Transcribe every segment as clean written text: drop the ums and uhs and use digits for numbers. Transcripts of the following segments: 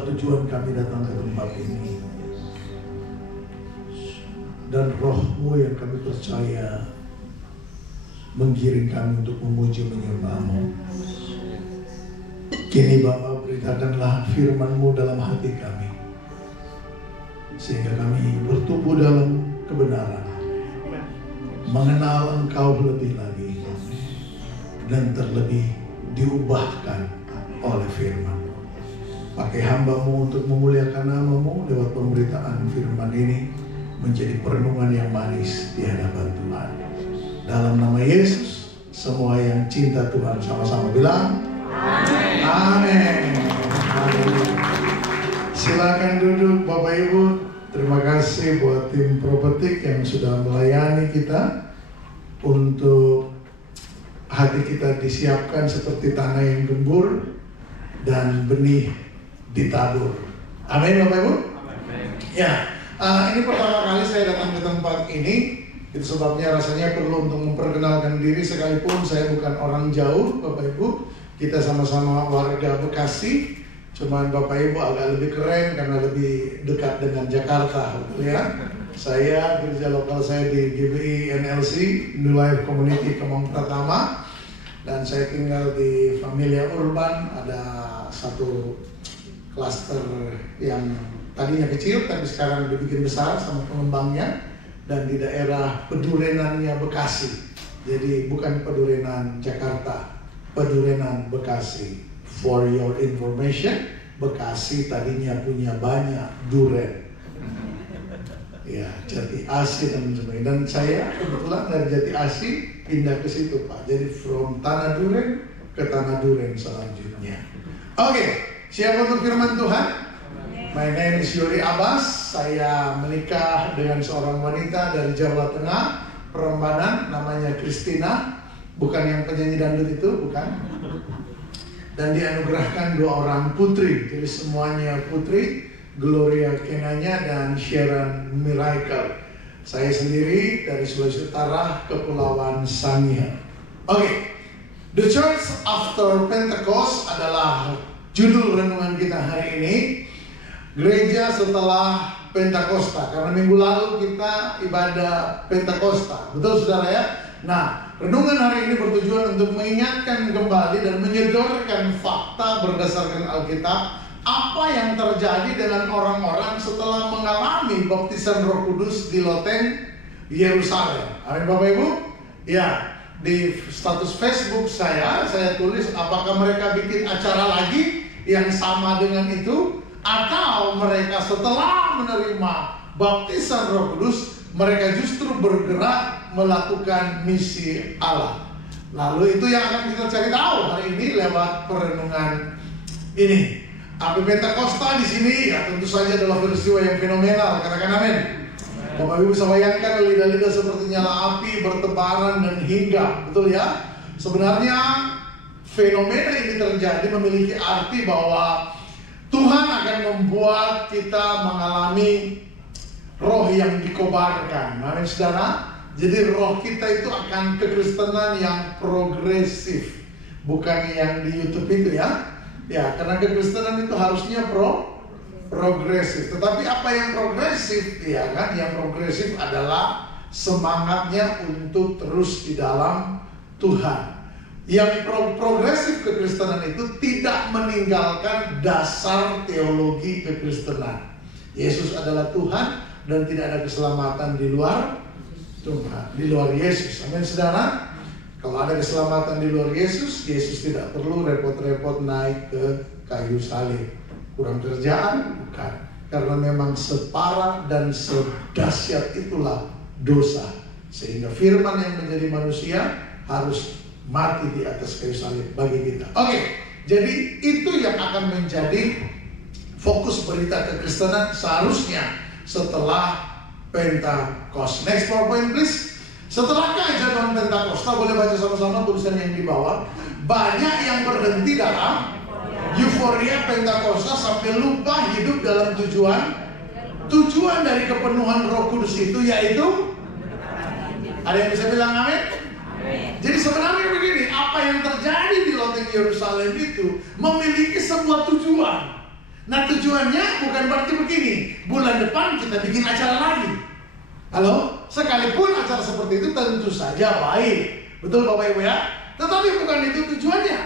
itulah tujuan kami datang ke tempat ini. Dan Roh-Mu yang kami percaya menggiring kami untuk memuji menyembah-Mu. Kini Bapa, beritakanlah firman-Mu dalam hati kami, sehingga kami bertumbuh dalam kebenaran, mengenal Engkau lebih lagi, dan terlebih diubahkan oleh firman. Pakai hamba-Mu untuk memuliakan nama-Mu lewat pemberitaan firman ini menjadi perenungan yang manis di hadapan Tuhan. Dalam nama Yesus, semua yang cinta Tuhan sama-sama bilang amin. Amin. Silakan duduk Bapak Ibu. Terima kasih buat tim Propetik yang sudah melayani kita untuk hati kita disiapkan seperti tanah yang gembur dan benih ditabur. Amin Bapak Ibu. Amin. Ya, ini pertama kali saya datang ke tempat ini. Itu sebabnya rasanya perlu untuk memperkenalkan diri, sekalipun saya bukan orang jauh Bapak Ibu. Kita sama-sama warga Bekasi, cuman Bapak Ibu agak lebih keren karena lebih dekat dengan Jakarta, betul ya? Saya gereja lokal saya di GBI NLC, New Life Community Kemang Pratama, dan saya tinggal di Familia Urban. Ada satu klaster yang tadinya kecil tapi sekarang dibikin besar sama pengembangnya, dan di daerah Pedurenannya Bekasi. Jadi bukan Pedurenan Jakarta, Pedurenan Bekasi. For your information, Bekasi tadinya punya banyak duren. Ya, Jati Asih dan sebagainya. Dan saya kebetulan dari Jati Asih pindah ke situ Pak. Jadi from Tanah Duren ke Tanah Duren selanjutnya. Oke, siap untuk firman Tuhan? My name is Yuri Abbas. Saya menikah dengan seorang wanita dari Jawa Tengah, Prambanan, namanya Christina. Bukan yang penyanyi dangdut itu, bukan. Dan dianugerahkan 2 orang putri. Jadi semuanya putri, Gloria Kenanya dan Sharon Miracle. Saya sendiri dari Sulawesi Utara, Kepulauan Sangihe. Oke, The Church After Pentecost adalah judul renungan kita hari ini. Gereja setelah Pentakosta, karena minggu lalu kita ibadah Pentakosta, betul saudara ya? Nah, renungan hari ini bertujuan untuk mengingatkan kembali dan menyodorkan fakta berdasarkan Alkitab, apa yang terjadi dengan orang-orang setelah mengalami baptisan Roh Kudus di loteng Yerusalem. Amin Bapak Ibu? Ya, di status Facebook saya tulis apakah mereka bikin acara lagi yang sama dengan itu, atau mereka setelah menerima baptisan Roh Kudus mereka justru bergerak melakukan misi Allah. Lalu itu yang akan kita cari tahu hari ini lewat perenungan ini. Api Pentakosta di sini ya tentu saja adalah peristiwa yang fenomenal. Katakan amin. Bapak Ibu bisa bayangkan lidah-lidah seperti nyala api bertebaran dan hinggap, betul ya? Sebenarnya fenomena ini terjadi memiliki arti bahwa Tuhan akan membuat kita mengalami roh yang dikobarkan. Amin saudara. Jadi roh kita itu akan kekristenan yang progresif, bukan yang di YouTube itu ya. Ya, karena kekristenan itu harusnya progresif. Tetapi apa yang progresif? Ya kan, yang progresif adalah semangatnya untuk terus di dalam Tuhan. Yang progresif kekristenan itu tidak meninggalkan dasar teologi kekristenan. Yesus adalah Tuhan dan tidak ada keselamatan di luar Tuhan, di luar Yesus. Amin saudara. Kalau ada keselamatan di luar Yesus, Yesus tidak perlu repot-repot naik ke kayu salib. Kurang kerjaan? Bukan. Karena memang separah dan sedahsyat itulah dosa, sehingga firman yang menjadi manusia harus mati di atas kayu salib bagi kita. Oke, jadi itu yang akan menjadi fokus berita kekristenan seharusnya setelah Pentakosta. Next PowerPoint please. Setelah keajaiban Pentakosta, boleh baca sama-sama tulisan yang di bawah. Banyak yang berhenti dalam euforia Pentakosta sampai lupa hidup dalam tujuan dari kepenuhan Roh Kudus itu, yaitu, ada yang bisa bilang amin? Jadi sebenarnya begini, apa yang terjadi di loteng Yerusalem itu memiliki sebuah tujuan. Nah tujuannya bukan berarti begini, bulan depan kita bikin acara lagi. Halo? Sekalipun acara seperti itu tentu saja baik. Betul Bapak Ibu ya? Tetapi bukan itu tujuannya.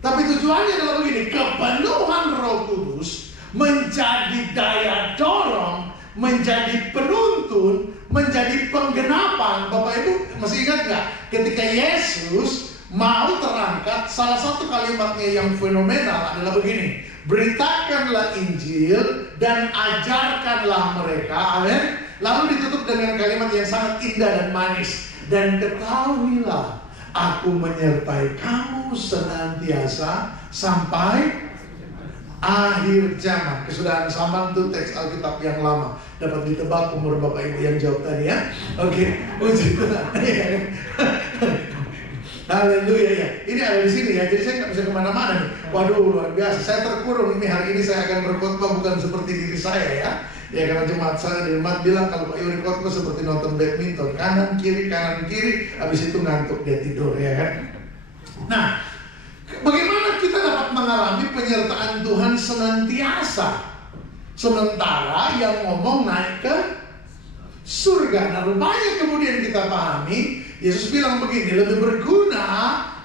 Tapi tujuannya adalah begini, kepenuhan Roh Kudus menjadi daya dorong, menjadi penuntun, menjadi penggenapan. Bapak Ibu masih ingat nggak? Ketika Yesus mau terangkat, salah satu kalimatnya yang fenomenal adalah begini, beritakanlah Injil dan ajarkanlah mereka, amin. Lalu ditutup dengan kalimat yang sangat indah dan manis, dan ketahuilah aku menyertai kamu senantiasa sampai akhir zaman. Kesudahan zaman itu teks Alkitab yang lama. Dapat ditebak umur Bapak Ibu yang jawab tadi ya. Oke, puji Tuhan. Haleluya ya. Ini ada di sini ya. Jadi saya nggak bisa kemana-mana nih. Waduh, luar biasa. Saya terkurung ini hari ini. Saya akan berkhotbah bukan seperti diri saya ya. Ya karena jemaat saya di jemaat bilang kalau Pak Yuri khotbah seperti nonton badminton, kanan kiri, habis itu ngantuk dia tidur ya kan. Nah, bagaimana kita dapat mengalami penyertaan Tuhan senantiasa, sementara yang ngomong naik ke surga? Nah, rupanya kemudian kita pahami, Yesus bilang begini, lebih berguna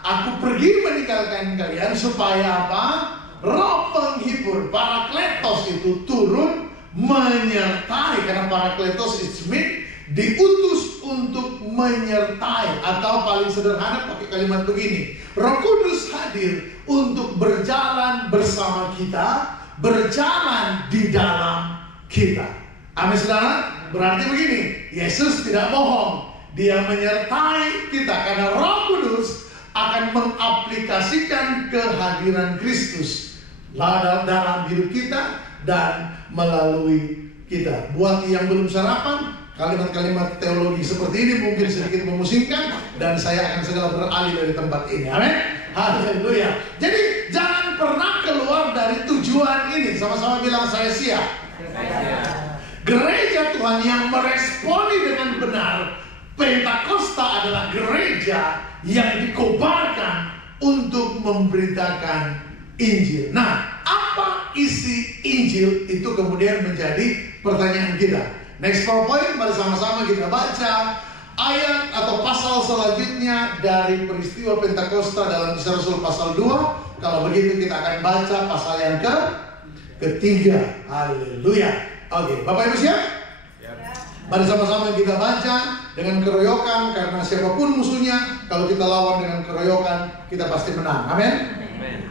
aku pergi meninggalkan kalian supaya apa? Roh penghibur, Parakletos itu turun menyertai, karena Parakletos it means diutus untuk menyertai, atau paling sederhana pakai kalimat begini, Roh Kudus hadir untuk berjalan bersama kita, berjalan di dalam kita. Amin saudara. Berarti begini, Yesus tidak bohong, dia menyertai kita karena Roh Kudus akan mengaplikasikan kehadiran Kristus dalam hidup kita dan melalui kita. Buat yang belum sarapan, kalimat-kalimat teologi seperti ini mungkin sedikit memusingkan, dan saya akan segera beralih dari tempat ini. Amin. Haleluya. Jadi jangan pernah keluar dari tujuan ini. Sama-sama bilang saya siap. Gereja Tuhan yang meresponi dengan benar Pentakosta adalah gereja yang dikobarkan untuk memberitakan Injil. Nah, apa isi Injil? Itu kemudian menjadi pertanyaan kita. Next PowerPoint, mari sama-sama kita baca ayat atau pasal selanjutnya dari peristiwa Pentakosta dalam Kisah Rasul pasal 2. Kalau begitu kita akan baca pasal yang ketiga. Haleluya. Oke, Bapak Ibu siap? Mari sama-sama kita baca dengan keroyokan, karena siapapun musuhnya, kalau kita lawan dengan keroyokan, kita pasti menang. Amin.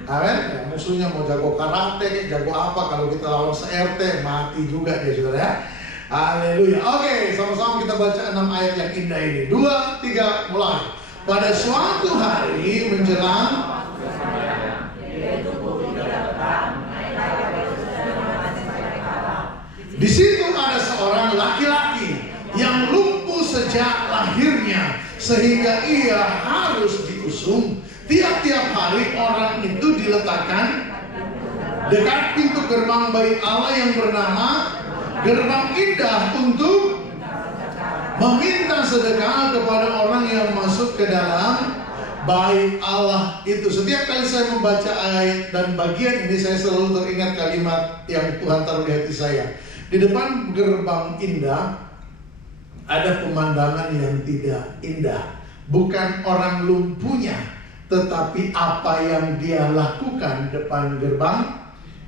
Amin. Ya, musuhnya mau jago karate, jago apa, kalau kita lawan se-RT, mati juga dia saudara ya. Haleluya. Oke, sama-sama kita baca 6 ayat yang indah ini. 2, 3, mulai. Pada suatu hari menjelang di situ ada seorang laki-laki yang lumpuh sejak lahirnya, sehingga ia harus diusung. Tiap-tiap hari orang itu diletakkan dekat pintu gerbang bait Allah yang bernama Gerbang Indah untuk meminta sedekah kepada orang yang masuk ke dalam bait Allah itu. Setiap kali saya membaca ayat dan bagian ini, saya selalu teringat kalimat yang Tuhan taruh di hati saya. Di depan gerbang indah ada pemandangan yang tidak indah. Bukan orang lumpuhnya, tetapi apa yang dia lakukan depan gerbang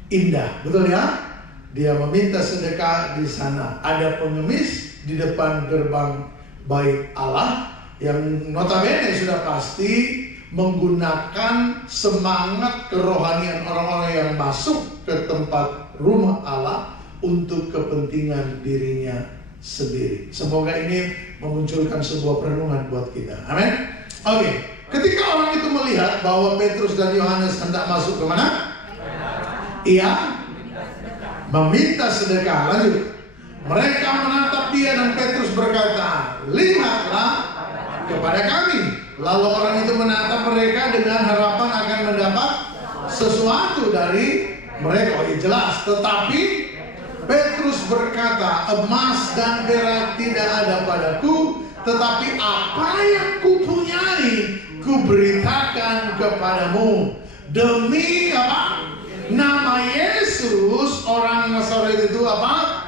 indah. Betul ya? Dia meminta sedekah di sana. Ada pengemis di depan gerbang bait Allah yang notabene sudah pasti menggunakan semangat kerohanian orang-orang yang masuk ke tempat rumah Allah untuk kepentingan dirinya sendiri. Semoga ini memunculkan sebuah perenungan buat kita. Amin. Oke. Ketika orang itu melihat bahwa Petrus dan Yohanes hendak masuk ke mana? Ia meminta sedekah. Lanjut. Mereka menatap dia dan Petrus berkata, lihatlah kepada kami. Lalu orang itu menatap mereka dengan harapan akan mendapat sesuatu dari mereka. Oh, ya jelas. Tetapi Petrus berkata, emas dan perak tidak ada padaku, tetapi apa yang kupunyai kuberitakan kepadamu. Demi apa? Nama Yesus, orang Nazaret itu apa?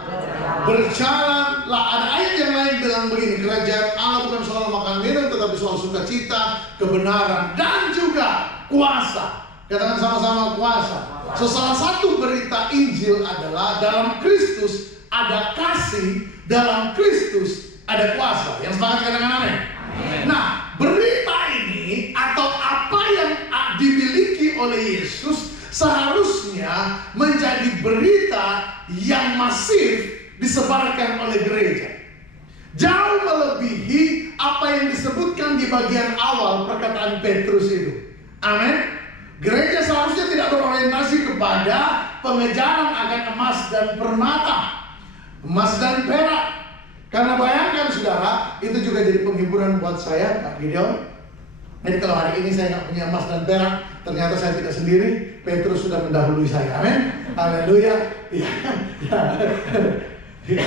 Berjalan. Lah ada ayat yang lain bilang begini, kerajaan Allah bukan soal makan minum, tetapi soal sukacita, kebenaran, dan juga kuasa. Katakan sama-sama kuasa. So, salah satu berita Injil adalah dalam Kristus ada kasih, dalam Kristus ada kuasa. Yang sepakat katakan amin. Nah, berita ini atau apa yang dimiliki oleh Yesus seharusnya menjadi berita yang masif disebarkan oleh gereja. Jauh melebihi apa yang disebutkan di bagian awal perkataan Petrus itu. Amin. Gereja seharusnya tidak berorientasi kepada pengejaran akan emas dan permata, emas dan perak. Karena bayangkan saudara, itu juga jadi penghiburan buat saya, Pak Gideon. Jadi kalau hari ini saya nggak punya emas dan perak, ternyata saya tidak sendiri. Petrus sudah mendahului saya. Amin. Haleluya. Ya,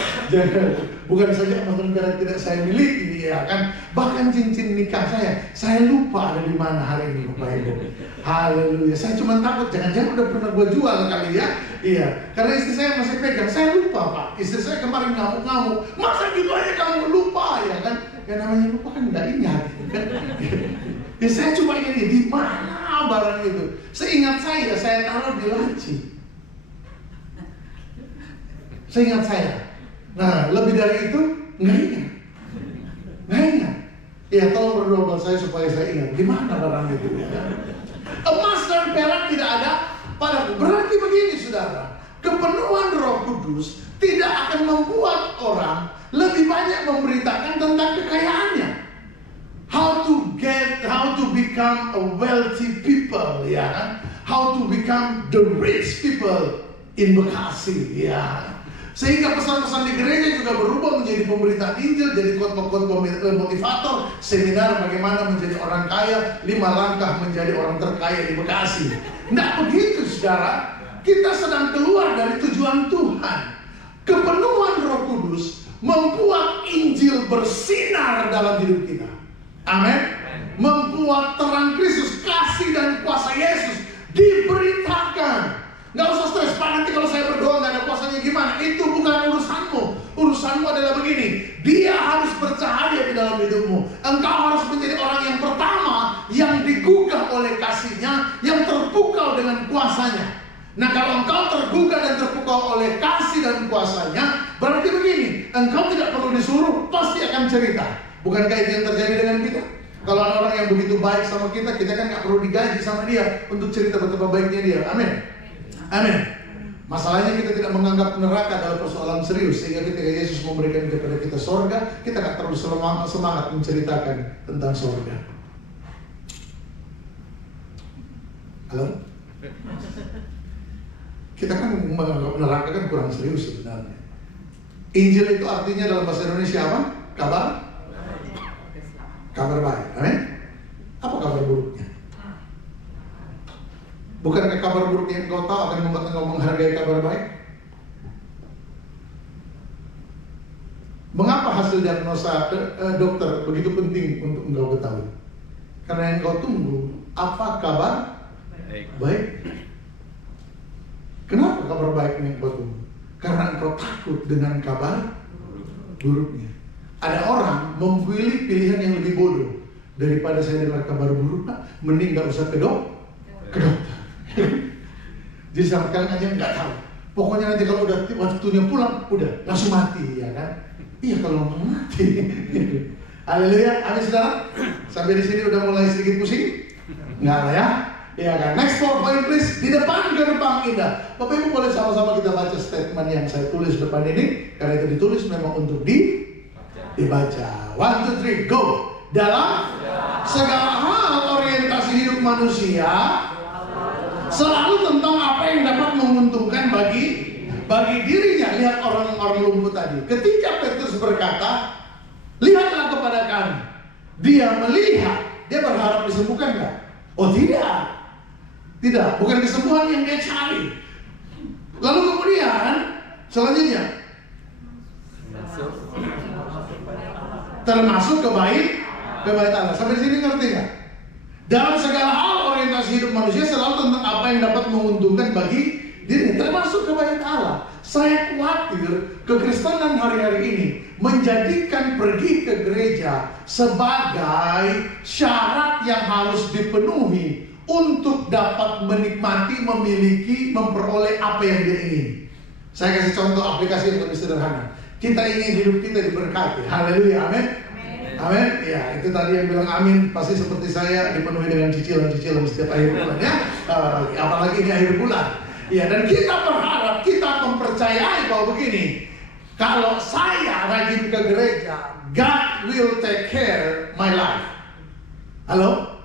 bukan saja emas dan perak tidak saya miliki, ya kan? Bahkan cincin nikah saya lupa ada di mana hari ini, Bapak Ibu. Haleluya. Saya cuma takut jangan-jangan udah pernah gue jual kali ya. Iya. Karena istri saya masih pegang. Saya lupa, Pak. Istri saya kemarin ngamuk-ngamuk. Masa gitu aja kamu lupa, ya kan? Ya namanya lupa kan nggak ingat, kan? Ya saya cuma ingat di mana barang itu. Seingat saya taruh di laci. Seingat saya. Nah, lebih dari itu nggak ingat. Ya, tolong berdoa buat saya supaya saya ingat di mana barang itu. Ya. Emas dan perak tidak ada padaku. Berarti begini, saudara, kepenuhan Roh Kudus tidak akan membuat orang lebih banyak memberitakan tentang kekayaannya. How to become a wealthy people, ya kan? How to become the rich people in Bekasi, ya. Sehingga pesan-pesan di gereja juga berubah menjadi pemberitaan Injil, jadi khotbah-khotbah motivator, seminar bagaimana menjadi orang kaya, 5 langkah menjadi orang terkaya di Bekasi. Nggak begitu, saudara. Kita sedang keluar dari tujuan Tuhan. Kepenuhan Roh Kudus membuat Injil bersinar dalam hidup kita. Amin. Membuat terang Kristus, kasih dan kuasa Yesus diberitakan. Nggak usah stres, Pak, nanti kalau saya berdoa nggak ada kuasanya gimana? Itu bukan urusanmu. Urusanmu adalah begini, dia harus bercahaya di dalam hidupmu. Engkau harus menjadi orang yang pertama yang digugah oleh kasihnya, yang terpukau dengan kuasanya. Nah, kalau engkau tergugah dan terpukau oleh kasih dan kuasanya, berarti begini, engkau tidak perlu disuruh, pasti akan cerita. Bukankah itu yang terjadi dengan kita? Kalau ada orang yang begitu baik sama kita kan nggak perlu digaji sama dia untuk cerita betapa baiknya dia. Amin. Amin. Masalahnya kita tidak menganggap neraka adalah persoalan serius, sehingga ketika Yesus memberikan kepada kita sorga, kita tak terlalu semangat menceritakan tentang sorga. Halo? Kita kan menganggap neraka kan kurang serius sebenarnya. Injil itu artinya dalam bahasa Indonesia apa? Kabar baik. Amin. Apa kabar buruknya? Bukankah kabar buruk yang kau tahu akan membuat engkau menghargai kabar baik? Mengapa hasil diagnosa dokter begitu penting untuk engkau ketahui? Karena yang kau tunggu, apa kabar baik? Kenapa kabar baik yang kau tunggu? Karena engkau takut dengan kabar buruknya. Ada orang memilih pilihan yang lebih bodoh. Daripada saya dengar kabar buruk, mending gak usah ke dokter. Jadi sama kalian aja nggak tahu. Pokoknya nanti kalau udah waktunya pulang, udah langsung mati, ya kan? Iya, kalau mau mati. Haleluya, amin saudara. Sampai di sini udah mulai sedikit pusing? Nggak lah ya? Iya kan? Next PowerPoint please. Di depan gerbang indah. Bapak Ibu boleh sama-sama kita baca statement yang saya tulis depan ini, karena itu ditulis memang untuk dibaca. 1, 2, 3, go. Dalam segala hal orientasi hidup manusia selalu tentang apa yang dapat menguntungkan bagi dirinya. Lihat orang-orang lumpuh tadi. Ketika Petrus berkata, lihatlah kepada kami. Dia melihat, dia berharap disembuhkan nggak? Oh tidak. Bukan kesembuhan yang dia cari. Lalu kemudian selanjutnya, termasuk kebaikan Allah. Sampai sini ngerti nggak? Dalam segala hal orientasi hidup manusia selalu tentang apa apa yang dapat menguntungkan bagi diri, termasuk kebaikan Allah. Saya khawatir kekristenan hari-hari ini menjadikan pergi ke gereja sebagai syarat yang harus dipenuhi untuk dapat menikmati, memiliki, memperoleh apa yang dia ingin. Saya kasih contoh aplikasi yang lebih sederhana. Kita ingin hidup kita diberkati. Haleluya, amin. Amin. Ya, itu tadi yang bilang amin pasti seperti saya dipenuhi dengan cicilan-cicilan setiap akhir bulan ya. Apalagi ini akhir bulan. Ya, dan kita berharap, kita mempercayai bahwa begini, kalau saya rajin ke gereja, God will take care my life. Halo?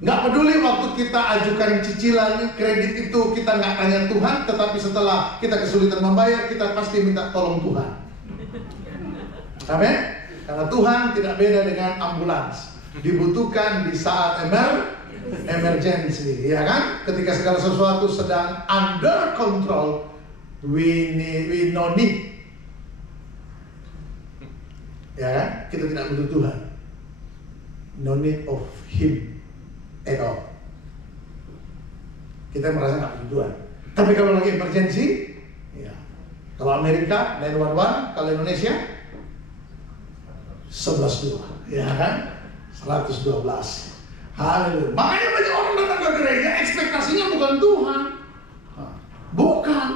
Nggak peduli waktu kita ajukan cicilan kredit itu kita nggak tanya Tuhan, tetapi setelah kita kesulitan membayar, kita pasti minta tolong Tuhan. Amin? Karena Tuhan tidak beda dengan ambulans, dibutuhkan di saat emergency, ya kan? Ketika segala sesuatu sedang under control, we no need, ya kan? Kita tidak butuh Tuhan, no need of Him at all. Kita merasa nggak butuh Tuhan. Tapi kalau lagi emergency, ya. Kalau Amerika 911, kalau Indonesia 11.2, ya kan? 112. Haleluya. Makanya banyak orang datang ke gereja ekspektasinya bukan Tuhan. Bukan.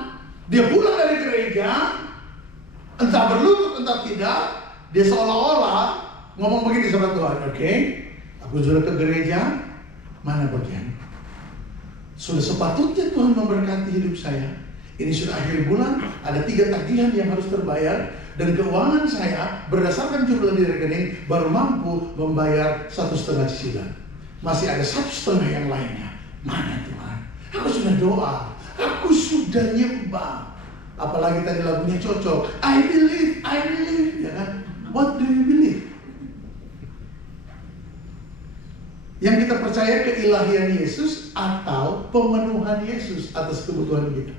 Dia pulang dari gereja, entah berlutut entah tidak, dia seolah-olah ngomong begini sama Tuhan, oke, aku sudah ke gereja, mana bagian? Sudah sepatutnya Tuhan memberkati hidup saya. Ini sudah akhir bulan, ada 3 tagihan yang harus terbayar, dan keuangan saya berdasarkan jumlah di rekening baru mampu membayar 1,5 cicilan. Masih ada 1,5 yang lainnya. Mana Tuhan? Aku sudah doa, aku sudah nyembah. Apalagi tadi lagunya cocok. I believe, ya kan? What do you believe? Yang kita percaya keilahian Yesus atau pemenuhan Yesus atas kebutuhan kita.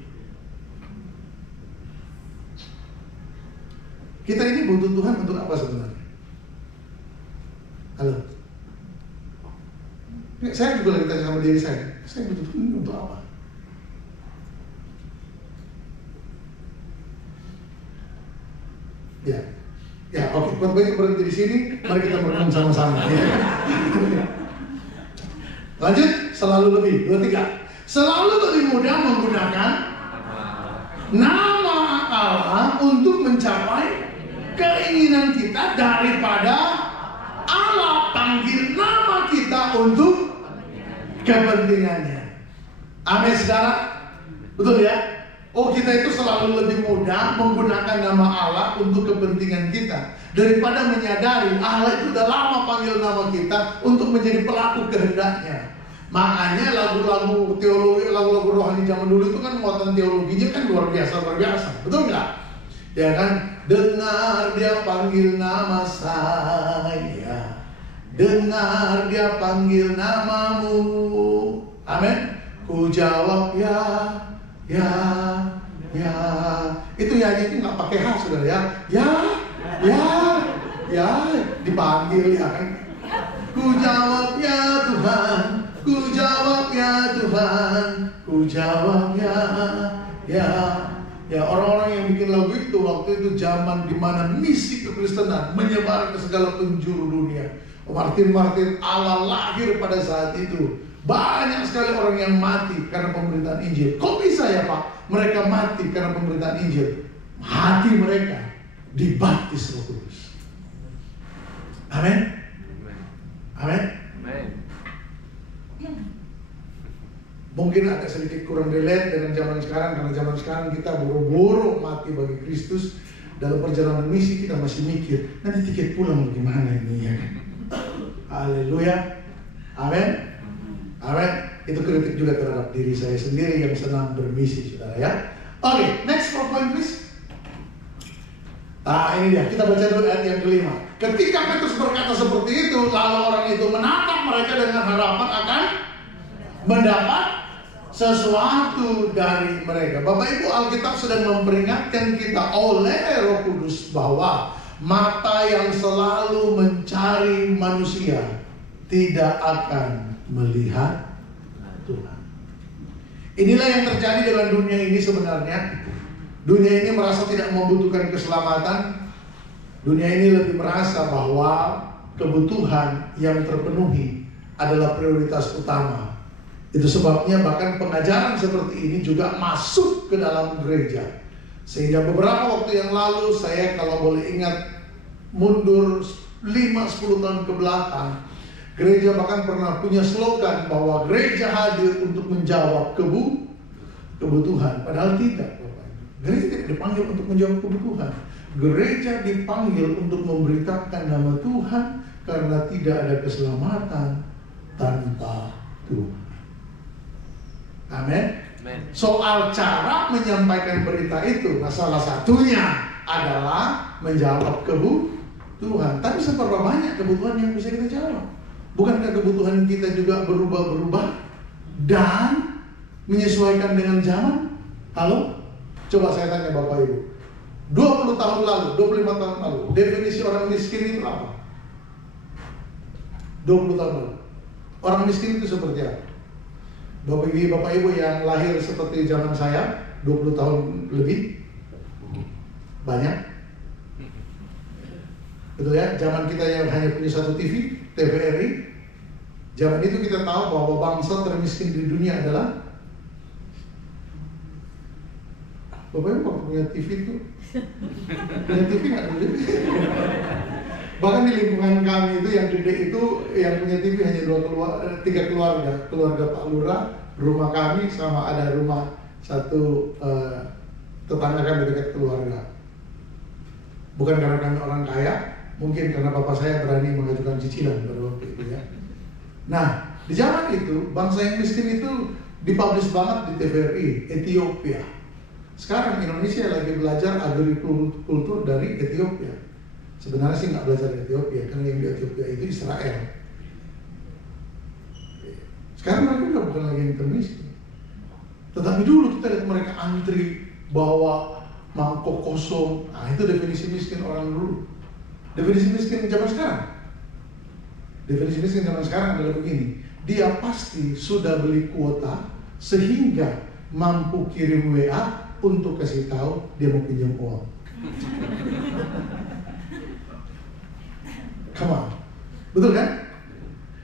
Kita ini butuh Tuhan untuk apa sebenarnya? Halo? Saya juga lagi tanya sama diri saya butuh Tuhan untuk apa? Ya, oke. Buat baik berhenti di sini, mari kita merenung sama-sama. Ya. Lanjut, selalu lebih. 2, 3. Selalu lebih mudah menggunakan nama Allah untuk mencapai keinginan kita daripada Allah panggil nama kita untuk kepentingannya. Amin, saudara? Betul ya? Oh, kita itu selalu lebih mudah menggunakan nama Allah untuk kepentingan kita daripada menyadari Allah itu udah lama panggil nama kita untuk menjadi pelaku kehendaknya. Makanya lagu-lagu teologi, lagu-lagu rohani zaman dulu itu kan muatan teologinya kan luar biasa, betul nggak? Ya kan? Dengar dia panggil nama saya, dengar dia panggil namamu. Amin. Ku jawab ya. Itu nyanyi itu nggak pakai H, saudara ya. Ya, dipanggil ya kan. Ku jawab ya Tuhan, ku jawab ya Tuhan, ku jawab ya. Ya, orang-orang yang bikin lagu itu waktu itu zaman dimana misi kekristenan menyebar ke segala penjuru dunia. Martir Allah lahir pada saat itu. Banyak sekali orang yang mati karena pemberitaan Injil. Kok bisa ya Pak? Mereka mati karena pemberitaan Injil. Hati mereka dibaptis Roh Kudus. Amin. Amin. Mungkin agak sedikit kurang relate dengan zaman sekarang, karena zaman sekarang kita buru-buru mati bagi Kristus. Dalam perjalanan misi kita masih mikir, nanti tiket pulang bagaimana ini ya kan? Haleluya. Amin. Amin. Itu kritik juga terhadap diri saya sendiri yang senang bermisi, saudara ya. Oke, next point please. Nah ini dia, kita baca dulu ayat yang kelima. Ketika Petrus berkata seperti itu, lalu orang itu menatap mereka dengan harapan akan mendapat sesuatu dari mereka. Bapak Ibu, Alkitab sedang memperingatkan kita oleh Roh Kudus bahwa mata yang selalu mencari manusia tidak akan melihat Tuhan. Inilah yang terjadi dengan dunia ini sebenarnya. Dunia ini merasa tidak membutuhkan keselamatan. Dunia ini lebih merasa bahwa kebutuhan yang terpenuhi adalah prioritas utama. Itu sebabnya bahkan pengajaran seperti ini juga masuk ke dalam gereja. Sehingga beberapa waktu yang lalu saya kalau boleh ingat mundur 5-10 tahun ke belakang, gereja bahkan pernah punya slogan bahwa gereja hadir untuk menjawab kebutuhan. Padahal tidak. Gereja tidak dipanggil untuk menjawab kebutuhan. Gereja dipanggil untuk memberitakan nama Tuhan, karena tidak ada keselamatan tanpa Tuhan. Amin. Soal cara menyampaikan berita itu, nah salah satunya adalah menjawab kebutuhan. Tapi seberapa banyak kebutuhan yang bisa kita jawab? Bukankah kebutuhan kita juga berubah-berubah dan menyesuaikan dengan zaman? Halo? Coba saya tanya Bapak Ibu, 20 tahun lalu, 25 tahun lalu, definisi orang miskin itu apa? 20 tahun lalu, orang miskin itu seperti apa? Bapak Ibu yang lahir seperti zaman saya, 20 tahun lebih, banyak. Betul ya, zaman kita yang hanya punya satu TV, TVRI. Zaman itu kita tahu bahwa bangsa termiskin di dunia adalah, Bapak Ibu waktu punya TV itu, punya TV nggak dulu? Bahkan di lingkungan kami itu yang gede itu yang punya TV hanya 3 keluarga, keluarga Pak Lurah, rumah kami sama ada rumah satu tetangga kami dekat keluarga. Bukan karena kami orang kaya, mungkin karena bapak saya berani mengajukan cicilan pada waktu itu ya. Nah, di zaman itu bangsa yang miskin itu dipublish banget di TVRI, Ethiopia. Sekarang Indonesia lagi belajar agrikultur dari Ethiopia. Sebenarnya sih nggak belajar dari Ethiopia, karena yang di Ethiopia itu Israel. Sekarang mereka udah bukan lagi yang termiskin. Tetapi dulu kita lihat mereka antri bawa mangkok kosong. Nah itu definisi miskin orang dulu. Definisi miskin zaman sekarang. Definisi miskin zaman sekarang adalah begini. Dia pasti sudah beli kuota sehingga mampu kirim WA untuk kasih tahu dia mau pinjam uang. Come on. Betul kan?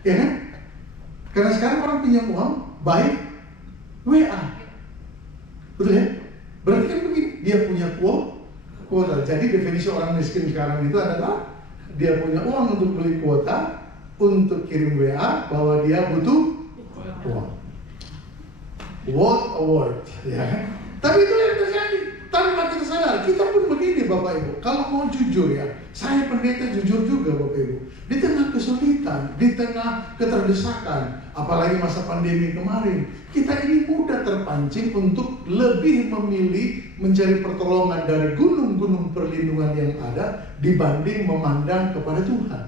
Ya kan? Karena sekarang orang pinjam uang baik WA. Betul ya? Berarti kan begini, dia punya kuota. Jadi definisi orang miskin sekarang itu adalah dia punya uang untuk beli kuota, untuk kirim WA bahwa dia butuh uang. What a word, ya kan? Tapi itu yang terjadi. Tanpa kita sadar, kita pun begini Bapak Ibu. Kalau mau jujur ya, saya pendeta jujur juga Bapak Ibu. Di tengah kesulitan, di tengah keterdesakan, apalagi masa pandemi kemarin, kita ini mudah terpancing untuk lebih memilih mencari pertolongan dari gunung-gunung perlindungan yang ada dibanding memandang kepada Tuhan.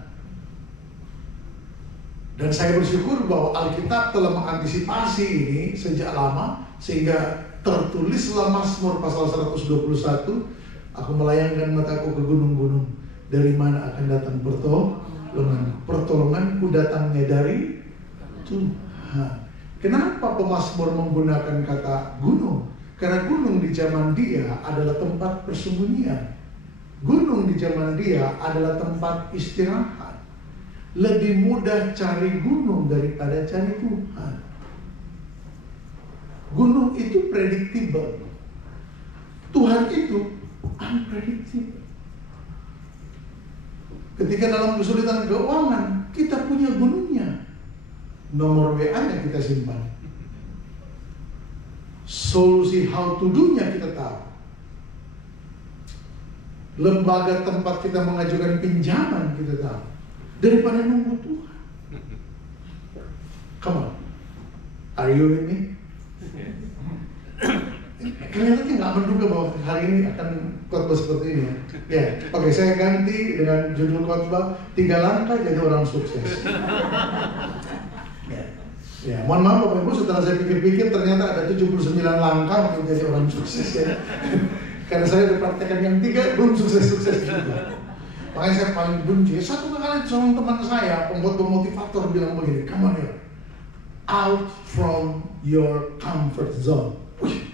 Dan saya bersyukur bahwa Alkitab telah mengantisipasi ini sejak lama, sehingga tertulislah Mazmur pasal 121, aku melayangkan mataku ke gunung-gunung, dari mana akan datang pertolongan? Pertolonganku datangnya dari Tuhan. Kenapa pemazmur menggunakan kata gunung? Karena gunung di zaman dia adalah tempat persembunyian. Gunung di zaman dia adalah tempat istirahat. Lebih mudah cari gunung daripada cari Tuhan. Gunung itu predictable. Tuhan itu unpredictable. Ketika dalam kesulitan keuangan, kita punya gunungnya. Nomor WA-nya kita simpan. Solusi how to do-nya kita tahu. Lembaga tempat kita mengajukan pinjaman kita tahu. Daripada nunggu Tuhan. Come on. Are you with me? Kalian nggak menduga bahwa hari ini akan khotbah seperti ini ya? Ya, oke, saya ganti dengan judul khotbah 3 langkah jadi orang sukses. Ya, mohon maaf Bapak Ibu, setelah saya pikir-pikir ternyata ada 79 langkah untuk jadi orang sukses ya. Karena saya dipraktekkan yang 3 belum sukses-sukses juga. Makanya saya paling benci. Satu kali seorang teman saya, pembuat motivator bilang begini, come on ya, out from your comfort zone. Wih,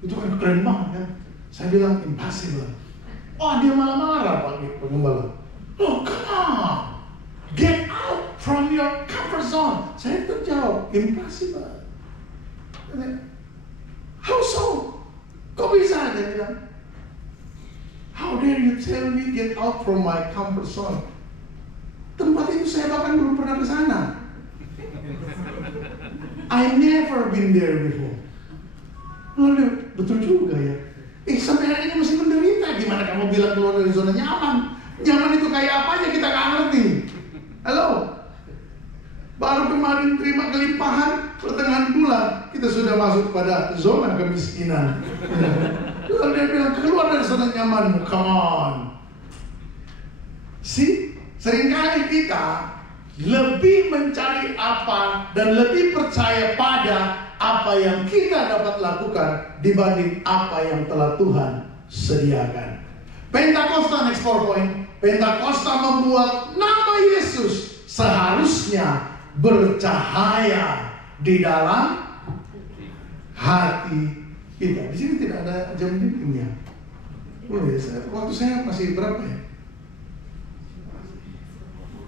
itu kan keren banget kan? Saya bilang impossible. Oh, dia malah marah Pak Gembala. Oh, come on, get out from your comfort zone. Saya terjawab, impossible. How so? Kok bisa? Dia bilang, how dare you tell me get out from my comfort zone? Tempat itu saya bahkan belum pernah ke sana. I never been there before. Lalu, betul juga ya. Sampai hari ini masih menderita. Gimana kamu bilang keluar dari zona nyaman? Nyaman itu kayak apanya kita gak ngerti. Halo? Baru kemarin terima kelimpahan, pertengahan bulan kita sudah masuk pada zona kemiskinan. Lalu dia bilang keluar dari zona nyamanmu. Come on. See? Seringkali kita lebih mencari apa dan lebih percaya pada apa yang kita dapat lakukan dibanding apa yang telah Tuhan sediakan. Pentakosta, next PowerPoint. Pentakosta membuat nama Yesus seharusnya bercahaya di dalam hati kita. Di sini tidak ada jam dindingnya. Waktu saya masih berapa ya?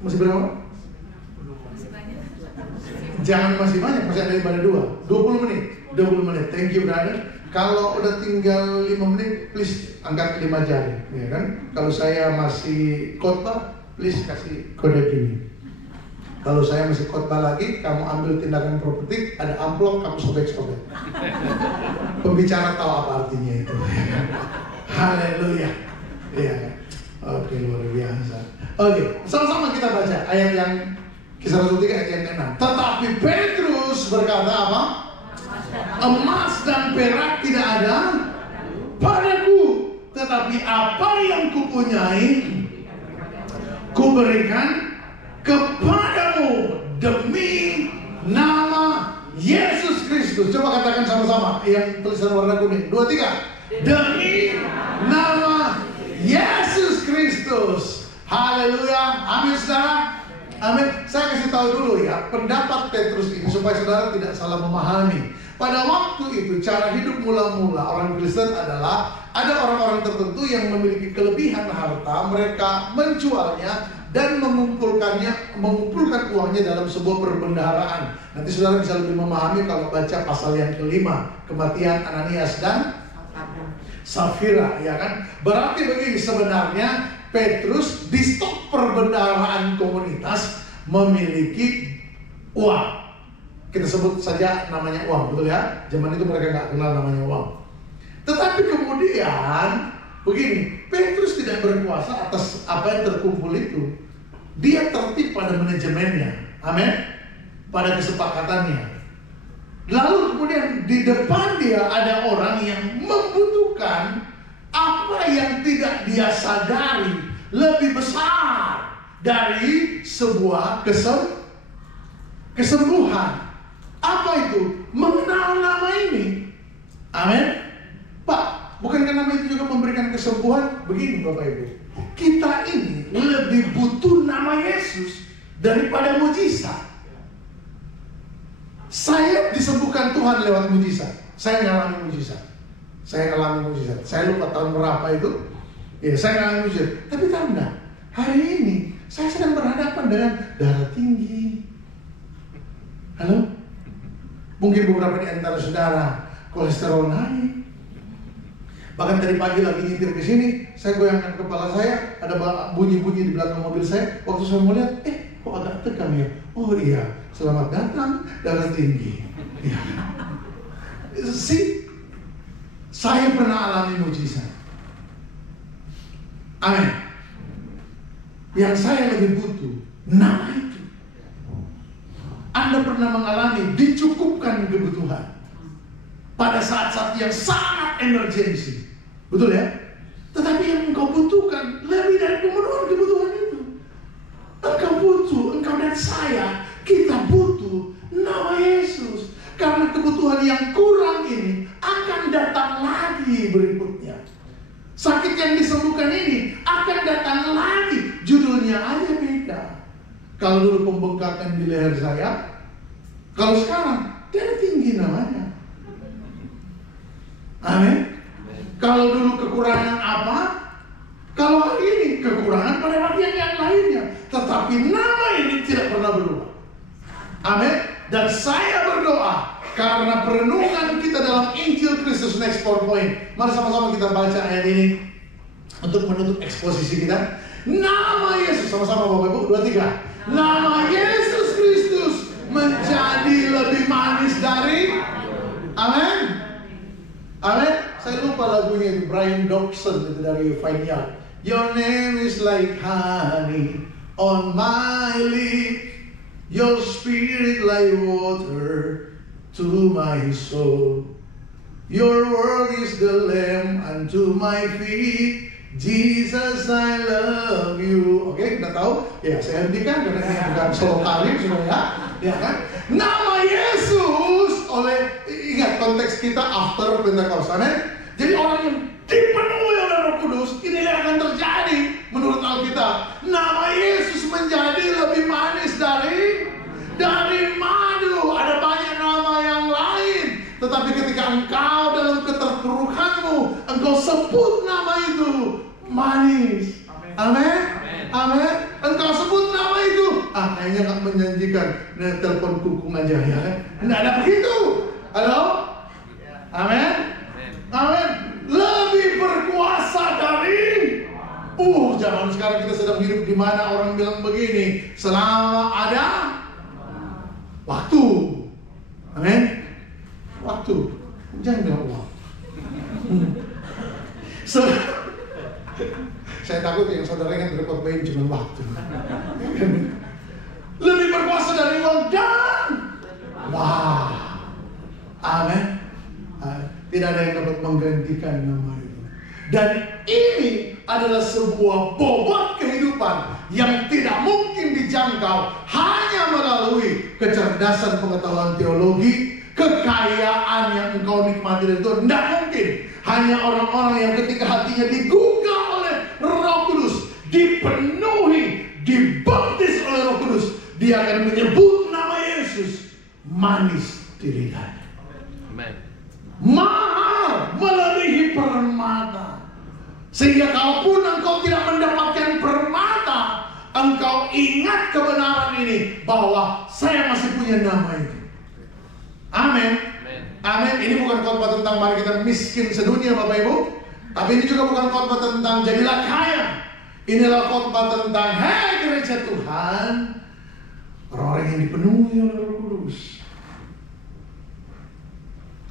Masih berapa? Jangan masih banyak, masih ada ibadah 20 menit. 20 menit, thank you brother. Kalau udah tinggal 5 menit, please angkat 5 jari, ya kan? Kalau saya masih khotbah, please kasih kode gini. Kalau saya masih khotbah lagi, kamu ambil tindakan profetik, ada amplop, kamu sobek-sobek. Pembicara tahu apa artinya itu. Haleluya. Iya kan? Oke, luar biasa. Oke, sama-sama kita baca ayat yang Kisah Rasul 3 ayat yang ke-6. Tetapi Petrus berkata apa? Emas dan perak tidak ada padaku, tetapi apa yang kupunyai kuberikan kepadamu demi nama Yesus Kristus. Coba katakan sama-sama yang tulisan warna kuning. 2, 3. Demi nama Yesus Kristus. Haleluya. Amin saudara. Amin. Saya kasih tahu dulu ya pendapat Petrus ini supaya saudara tidak salah memahami. Pada waktu itu cara hidup mula-mula orang Kristen adalah ada orang-orang tertentu yang memiliki kelebihan harta, mereka menjualnya dan mengumpulkan uangnya dalam sebuah perbendaharaan. Nanti saudara bisa lebih memahami kalau baca pasal yang kelima, kematian Ananias dan Safira, ya kan? Berarti begini, sebenarnya Petrus di stok perbendaharaan komunitas memiliki uang. Kita sebut saja namanya uang, betul ya? Zaman itu mereka nggak kenal namanya uang. Tetapi kemudian begini, Petrus tidak berkuasa atas apa yang terkumpul itu. Dia tertib pada manajemennya, amin, pada kesepakatannya. Lalu kemudian di depan dia ada orang yang membutuhkan apa yang tidak dia sadari lebih besar dari sebuah kesembuhan. Apa itu? Mengenal nama ini. Amin. Pak, bukankah nama itu juga memberikan kesembuhan? Begini Bapak Ibu, kita ini lebih butuh nama Yesus daripada mujizat. Saya disembuhkan Tuhan lewat mujizat. Saya ngalami mujizat. Saya lupa tahun berapa itu. Ya, saya ngalami mujizat. Tapi tahu enggak? Hari ini saya sedang berhadapan dengan darah tinggi. Halo? Mungkin beberapa di antara saudara kolesterol naik. Bahkan tadi pagi lagi nyetir ke sini, saya goyangkan kepala saya, ada bunyi-bunyi di belakang mobil saya. Waktu saya mau lihat, kok agak tegang ya? Oh iya, selamat datang darah tinggi. Ya. Saya pernah alami mujizat. Amin. Yang saya lebih butuh nama itu. Anda pernah mengalami dicukupkan kebutuhan pada saat-saat yang sangat emergensi, betul ya? Tetapi yang engkau butuhkan lebih dari pemenuhan kebutuhan itu. Engkau dan saya, kita butuh nama Yesus. Karena kebutuhan yang kurang ini akan datang lagi berikutnya. Sakit yang disembuhkan ini akan datang lagi. Judulnya aja beda. Kalau dulu pembengkakan di leher saya, Kalau sekarang, dia tinggi namanya. Amin. Kalau dulu kekurangan apa? Kalau hari ini kekurangan pada bagian yang lainnya. Tetapi nama ini tidak pernah berubah. Amin. Dan saya berdoa karena perenungan kita dalam Injil Kristus Next PowerPoint. Mari sama-sama kita baca ayat ini untuk menutup eksposisi kita. Nama Yesus, sama-sama Bapak Ibu, 2, 3. Nama Yesus Kristus menjadi lebih manis dari. Amin. Amin. Saya lupa lagunya itu, Brian Dobson itu dari Vineyard. Your name is like honey on my lips, your spirit like water to my soul. Your word is the lamp unto my feet. Jesus, I love you. Oke, kita tahu? Ya, saya hentikan karena ini bukan solo kali, saudara. Ya kan? Nama Yesus ingat konteks kita after Pentecost. Amin. Jadi orang yang dipenuhi oleh Roh Kudus, ini yang akan terjadi menurut Alkitab. Nama Yesus menjadi lebih manis dari madu. Ada banyak nama yang lain, tetapi ketika engkau dalam keterpurukanmu, engkau sebut nama itu manis. Amin. Amin. Engkau sebut nama itu, kayaknya nggak menjanjikan. Nah, telepon kukung aja ya kan? Nggak ada begitu. Halo. Amin. Amin. Lebih berkuasa dari. Zaman sekarang kita sedang hidup di mana orang bilang begini, selama ada waktu. Amin. Waktu. Jangan bilang uang. Saya takut yang saudara ingat dari khotbah cuma waktu. Lebih berkuasa dari uang dan amin. Tidak ada yang dapat menggantikan nama itu. Dan ini adalah sebuah bobot kehidupan yang tidak mungkin dijangkau hanya melalui kecerdasan pengetahuan teologi, kekayaan yang engkau nikmati dari Tuhan. Tidak mungkin. Hanya orang-orang yang ketika hatinya digugah oleh Roh Kudus, dipenuhi, dibaptis oleh Roh Kudus, dia akan menyebut nama Yesus manis di lidahnya. Amen. Mahal melebihi permata. Sehingga kalaupun engkau tidak mendapatkan permata, engkau ingat kebenaran ini bahwa saya masih punya nama itu. Amin. Amin. Ini bukan khotbah tentang mari kita miskin sedunia Bapak Ibu, tapi ini juga bukan khotbah tentang jadilah kaya. Inilah khotbah tentang hai gereja Tuhan, orang-orang yang dipenuhi oleh Roh Kudus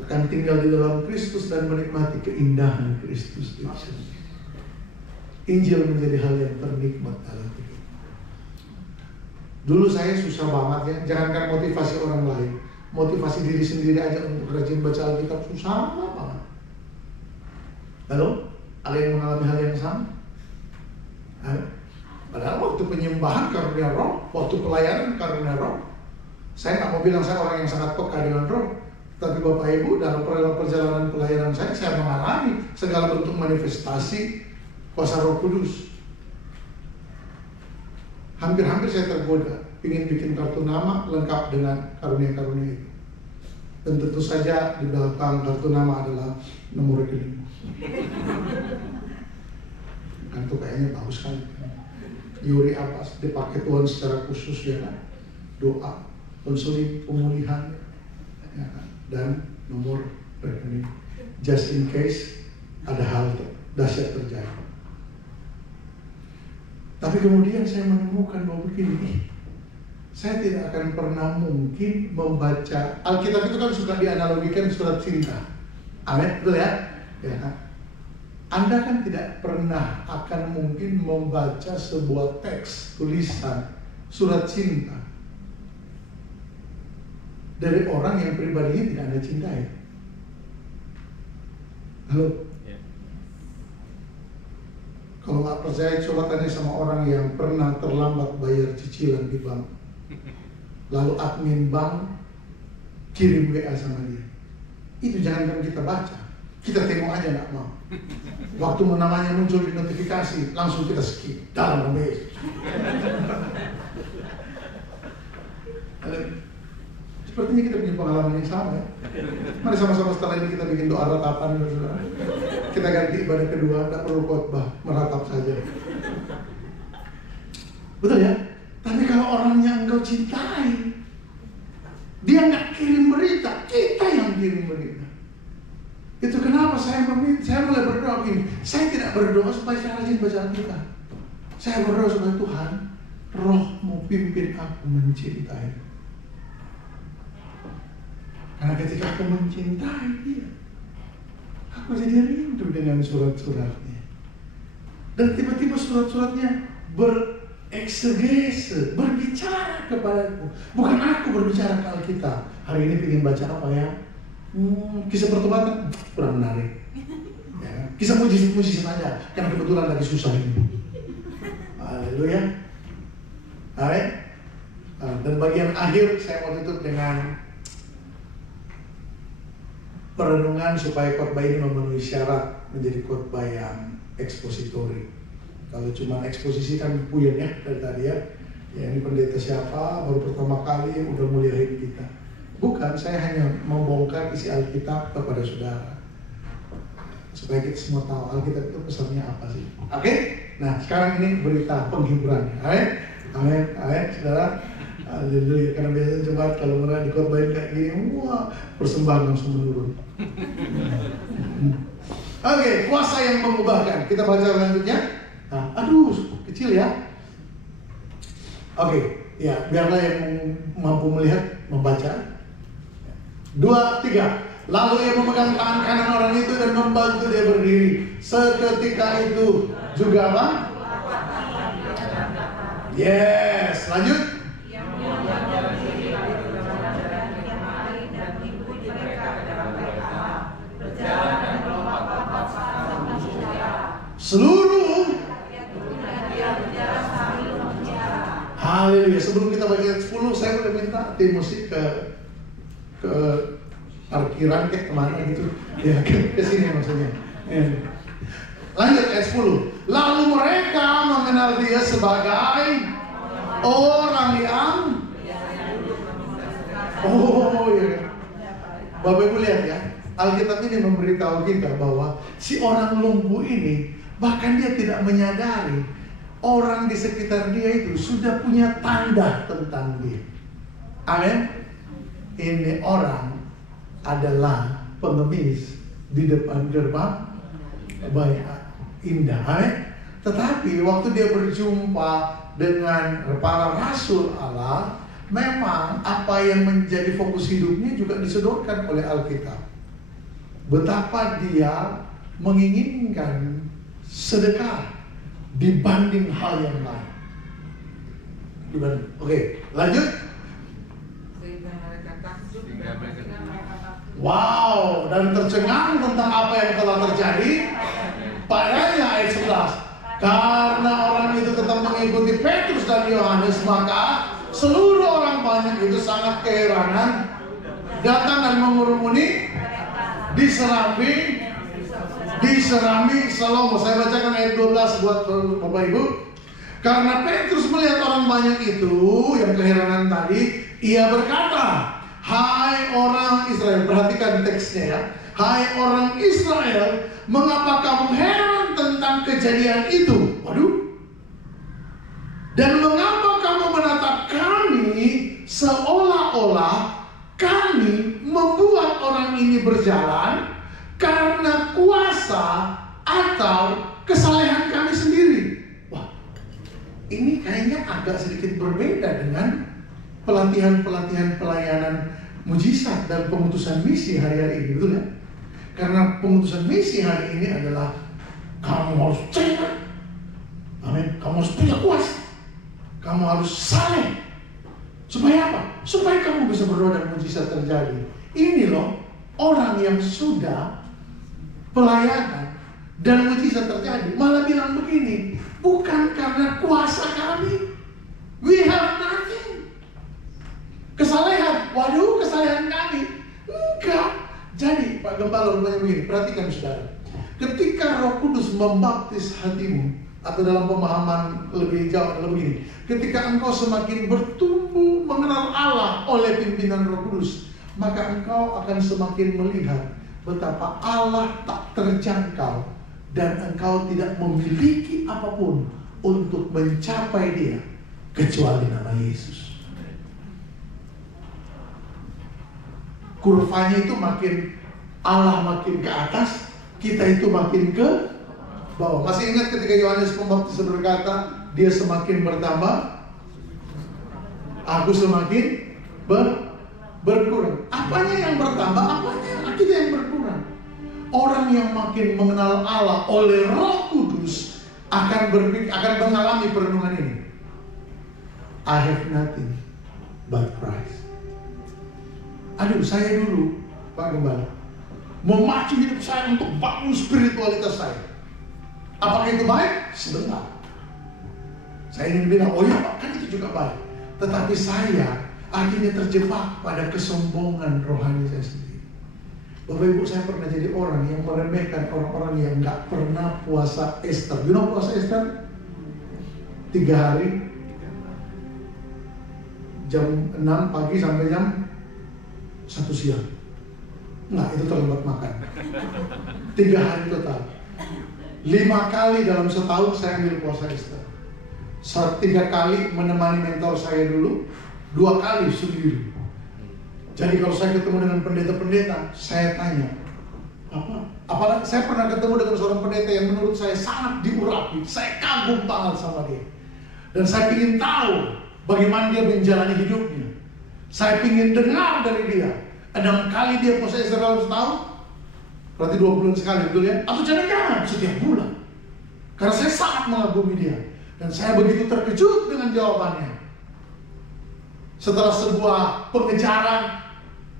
akan tinggal di dalam Kristus dan menikmati keindahan Kristus di sini. Injil menjadi hal yang ternikmat dalam hidup. Dulu saya susah banget ya, jangankan motivasi orang lain, motivasi diri sendiri aja untuk rajin baca Alkitab susah banget. Halo? Ada yang mengalami hal yang sama? Padahal waktu penyembahan karunia Roh, waktu pelayanan karunia Roh. Saya nggak mau bilang saya orang yang sangat peka dengan Roh, tapi Bapak Ibu dalam perjalanan pelayanan saya mengalami segala bentuk manifestasi kuasa Roh Kudus. Hampir-hampir saya tergoda ingin bikin kartu nama lengkap dengan karunia-karunia itu. Dan tentu saja di belakang kartu nama adalah nomor rekening. Kan itu kayaknya bagus sekali. Yuri Abbas dipakai Tuhan secara khusus ya kan. Doa, konseling, pemulihan ya kan? Dan nomor rekening. Just in case ada hal dahsyat terjadi. Tapi kemudian saya menemukan bahwa begini, saya tidak akan pernah mungkin membaca Alkitab itu kan suka dianalogikan surat cinta. Amin, betul ya? Ya kan? Anda kan tidak pernah akan mungkin membaca sebuah teks tulisan surat cinta dari orang yang pribadinya tidak Anda cintai. Halo? Kalau nggak percaya, coba tanya sama orang yang pernah terlambat bayar cicilan di bank. Lalu admin bank kirim WA sama dia. Itu jangankan kita baca, kita tengok aja nggak mau. Waktu namanya muncul di notifikasi, langsung kita skip dalam nama Yesus. Sepertinya kita punya pengalaman yang sama ya. Mari sama-sama setelah ini kita bikin doa ratapan, saudara. Kita ganti ibadah kedua, tidak perlu khotbah, meratap saja. Betul ya? Tapi kalau orangnya engkau cintai, dia nggak kirim berita, kita yang kirim berita. Itu kenapa saya mulai berdoa begini. Saya tidak berdoa supaya saya rajin baca Alkitab. Saya berdoa supaya Tuhan, Roh-Mu pimpin aku mencintai. Karena ketika aku mencintai Dia, aku jadi rindu dengan surat-suratnya. Dan tiba-tiba surat-suratnya bereksegese, berbicara kepadaku. Bukan aku berbicara ke Alkitab. Hari ini ingin baca apa ya? Kisah pertobatan kurang menarik ya. Kisah mujizat aja, karena kebetulan lagi susah ini. Haleluya. Amin. Dan bagian akhir saya mau tutup dengan perenungan supaya khotbah ini memenuhi syarat menjadi khotbah yang ekspositori. Kalau cuma eksposisi kan puyeng ya dari tadi ya. Ya ini pendeta siapa, baru pertama kali udah muliain kita. Bukan, saya hanya membongkar isi Alkitab kepada saudara supaya kita semua tahu Alkitab itu pesannya apa sih. Oke? Nah sekarang ini berita penghiburan. Amin, amin, amin, saudara. Haleluya. Karena biasanya Jumat kalau mereka dikhotbahin kayak gini, wah persembahan langsung menurun. Oke, kuasa yang mengubahkan. Kita baca selanjutnya. Nah, aduh, kecil ya. Oke, ya biarlah yang mampu melihat membaca. 2, 3. Lalu ia memegang tangan kanan orang itu dan membantu dia berdiri. Seketika itu juga apa? Yes, lanjut. Seluruh. Haleluya. Sebelum kita baca ayat 10, saya boleh minta tim musik ke parkiran kayak kemana gitu ya, ke sini maksudnya ya. Lanjut ayat 10. Lalu mereka mengenal dia sebagai orang yang ya. Bapak Ibu lihat ya, Alkitab ini memberitahu kita bahwa si orang lumpuh ini bahkan dia tidak menyadari orang di sekitar dia itu sudah punya tanda tentang dia. Amin. Ini orang adalah pengemis di depan gerbang baik indah. Amin. Tetapi waktu dia berjumpa dengan para rasul Allah, memang apa yang menjadi fokus hidupnya juga disodorkan oleh Alkitab. Betapa dia menginginkan sedekah dibanding hal yang lain. Oke, lanjut. Wow, dan tercengang tentang apa yang telah terjadi. Padanya ayat 11. Karena orang itu tetap mengikuti Petrus dan Yohanes, maka seluruh orang banyak itu sangat keheranan, datang dan mengurumuni, diserami Salomo. Saya bacakan ayat 12 buat Bapak Ibu. Karena Petrus melihat orang banyak itu yang keheranan tadi, ia berkata, hai orang Israel, perhatikan teksnya ya. Hai orang Israel, mengapa kamu heran tentang kejadian itu? Waduh. Dan mengapa kamu menatap kami seolah-olah kami membuat orang ini berjalan karena kuasa atau kesalehan kami sendiri? Wah, ini kayaknya agak sedikit berbeda dengan pelatihan-pelatihan pelayanan mujizat dan pengutusan misi hari-hari ini, betul ya? Karena pengutusan misi hari ini adalah kamu harus cepat, amin. Kamu harus punya kuasa, kamu harus saleh. Supaya apa? Supaya kamu bisa berdoa dan mujizat terjadi. Ini loh orang yang sudah pelayanan dan mujizat terjadi malah bilang begini, bukan karena kuasa kami, we have nothing. Kesalehan, waduh kesalehan kami, enggak. Jadi Pak Gembala rupanya begini, perhatikan saudara. Ketika Roh Kudus membaptis hatimu, atau dalam pemahaman lebih jauh adalah begini, ketika engkau semakin bertumbuh mengenal Allah oleh pimpinan Roh Kudus, maka engkau akan semakin melihat betapa Allah tak terjangkau dan engkau tidak memiliki apapun untuk mencapai Dia kecuali nama Yesus. Kurvanya itu makin Allah makin ke atas, kita itu makin ke bawah. Masih ingat ketika Yohanes Pembaptis berkata, dia semakin bertambah, aku semakin berkurang. Apanya yang bertambah, apanya kita yang berkurang. Orang yang makin mengenal Allah oleh Roh Kudus akan mengalami perenungan ini. I have nothing but Christ. Aduh, saya dulu, Pak Gembala, memacu hidup saya untuk bangun spiritualitas saya. Apakah itu baik? Sebentar. Saya ingin bilang, oh ya Pak, kan itu juga baik. Tetapi saya akhirnya terjebak pada kesombongan rohani saya sendiri. Bapak Ibu, saya pernah jadi orang yang meremehkan orang-orang yang gak pernah puasa Ester. You know puasa Ester? 3 hari, jam 6 pagi sampai jam 1 siang. Enggak, itu terlambat makan. 3 hari total. 5 kali dalam setahun saya ambil puasa Ester. 3 kali menemani mentor saya dulu, 2 kali sendiri. Jadi kalau saya ketemu dengan pendeta-pendeta, saya tanya, apalagi saya pernah ketemu dengan seorang pendeta yang menurut saya sangat diurapi, saya kagum banget sama dia. Dan saya ingin tahu bagaimana dia menjalani hidupnya. Saya ingin dengar dari dia. 6 kali dia puasa Ester dalam setahun, berarti 2 bulan sekali, betul ya? Atau jangan-jangan setiap bulan. Karena saya sangat mengagumi dia. Dan saya begitu terkejut dengan jawabannya. Setelah sebuah pengejaran,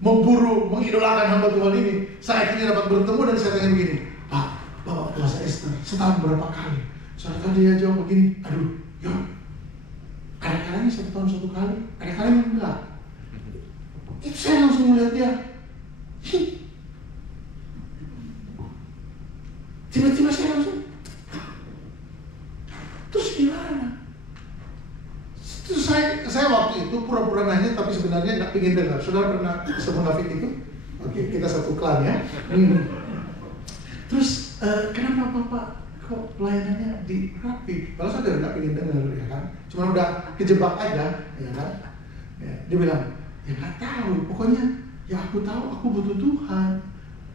memburu, mengidolakan hamba Tuhan ini, saya akhirnya dapat bertemu dan saya tanya begini, Pak, Bapak puasa Ester setahun berapa kali? Soalnya dia jawab begini, aduh, yuk, kadang-kadang 1 tahun 1 kali, kadang-kadang enggak. Itu saya langsung melihat dia, tiba-tiba saya langsung, terus gimana? Terus saya waktu itu pura-pura nanya, tapi sebenarnya nggak ingin dengar. Saudara pernah semunafik itu? Oke, kita satu klan ya. Terus kenapa Bapak kok pelayanannya dirapi? Kalau saudara nggak ingin dengar ya kan? Cuma udah kejebak aja, ya kan? Ya, dia bilang, ya nggak tahu. Pokoknya ya aku tahu aku butuh Tuhan.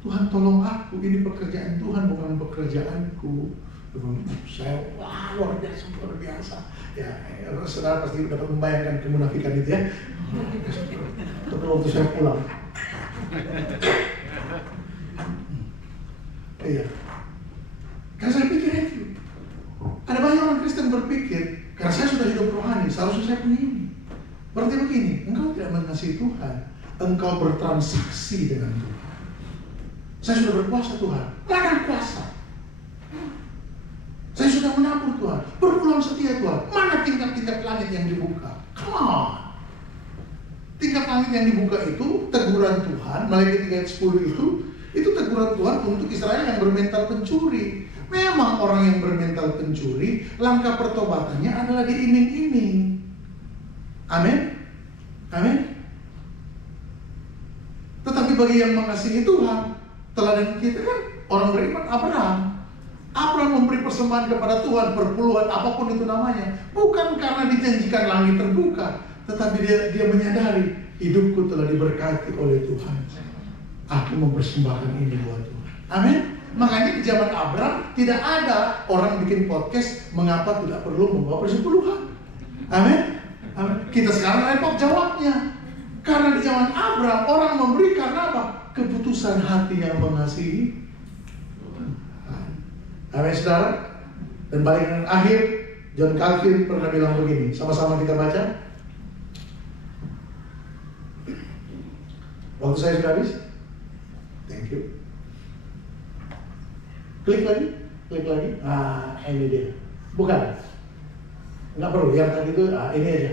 Tuhan tolong aku. Ini pekerjaan Tuhan bukan pekerjaanku. Saya luar biasa. Ya, saudara pasti dapat membayangkan kemunafikan itu ya. Tapi waktu saya pulang, iya. Karena saya pikir itu. Ada banyak orang Kristen berpikir, karena saya sudah hidup rohani, seharusnya saya punya ini. Berarti begini, engkau tidak mengasihi Tuhan, engkau bertransaksi dengan Tuhan. Saya sudah berpuasa Tuhan, lakukan puasa. Saya sudah menabur Tuhan, berpulang setia Tuhan. Mana tingkat-tingkat langit yang dibuka? Come on. Tingkat langit yang dibuka itu teguran Tuhan, Malaikat 3 ayat 10 itu teguran Tuhan untuk Israel yang bermental pencuri. Memang orang yang bermental pencuri, langkah pertobatannya adalah diiming-iming. Amin. Amin. Tetapi bagi yang mengasihi Tuhan, teladan kita kan orang beriman Abraham. Abraham memberi persembahan kepada Tuhan perpuluhan apapun itu namanya, bukan karena dijanjikan langit terbuka, tetapi dia menyadari hidupku telah diberkati oleh Tuhan. Aku mempersembahkan ini buat Tuhan. Amin. Makanya di zaman Abraham tidak ada orang bikin podcast mengapa tidak perlu membawa persepuluhan. Amin. Amin. Kita sekarang repot jawabnya. Karena di zaman Abraham orang memberi karena apa? Keputusan hati yang mengasihi. Amin, saudara. Dan paling akhir, John Calvin pernah bilang begini. Sama-sama kita baca. Waktu saya sudah habis. Thank you. Klik lagi. Ini dia. Bukan. Nggak perlu. Yang tadi itu, ini aja.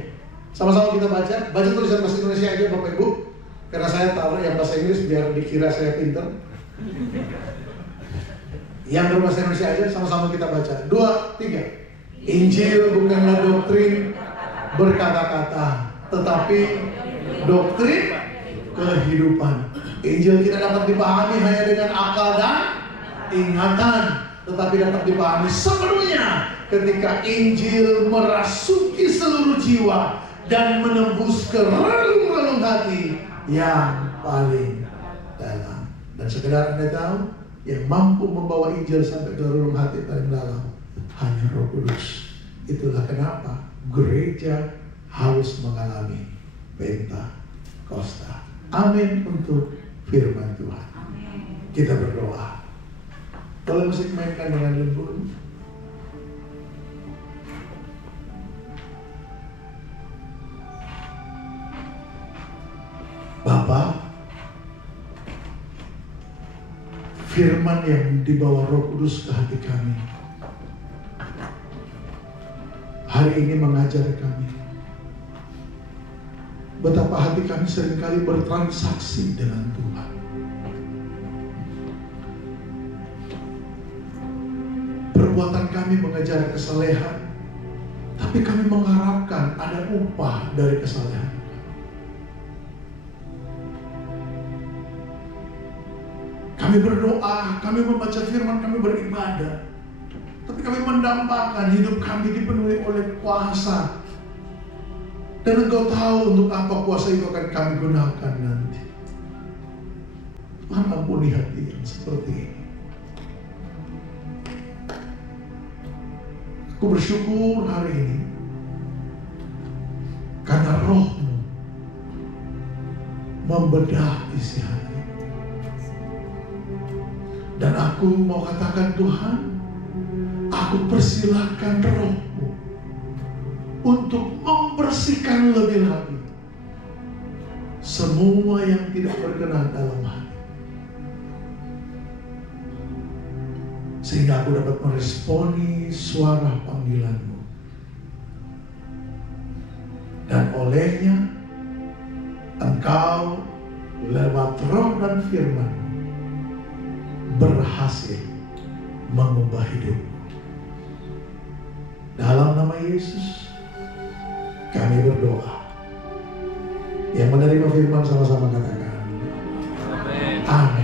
Sama-sama kita baca. Baca tulisan bahasa Indonesia aja Bapak Ibu. Karena saya taruh yang bahasa Inggris biar dikira saya pintar. Yang berbahasa Indonesia aja, sama-sama kita baca. 2, 3. Injil bukanlah doktrin berkata-kata, tetapi doktrin kehidupan. Injil tidak dapat dipahami hanya dengan akal dan ingatan, tetapi dapat dipahami sepenuhnya ketika Injil merasuki seluruh jiwa dan menembus ke relung-relung hati yang paling dalam. Dan sekedar Anda tahu, yang mampu membawa Injil sampai ke relung hati paling dalam hanya Roh Kudus. Itulah kenapa gereja harus mengalami Pentakosta. Amin untuk firman Tuhan. Kita berdoa. Kalau musik mainkan dengan lembut. Bapa, firman yang dibawa Roh Kudus ke hati kami hari ini mengajar kami betapa hati kami seringkali bertransaksi dengan Tuhan. Perbuatan kami mengejar kesalehan, tapi kami mengharapkan ada upah dari kesalehan. Kami berdoa, kami membaca firman, kami beribadah, tapi kami mendambakan hidup kami dipenuhi oleh kuasa. Dan Engkau tahu untuk apa kuasa itu akan kami gunakan nanti. Tuhan, ampuni hati yang seperti ini. Aku bersyukur hari ini karena Roh-Mu membedah isi hati. Dan aku mau katakan, Tuhan, aku persilahkan Roh-Mu untuk membersihkan lebih lagi semua yang tidak berkenan dalam hati, sehingga aku dapat meresponi suara panggilan-Mu, dan olehnya Engkau lewat Roh dan firman berhasil mengubah hidupku. Dalam nama Yesus kami berdoa. Yang menerima firman sama-sama katakan amin.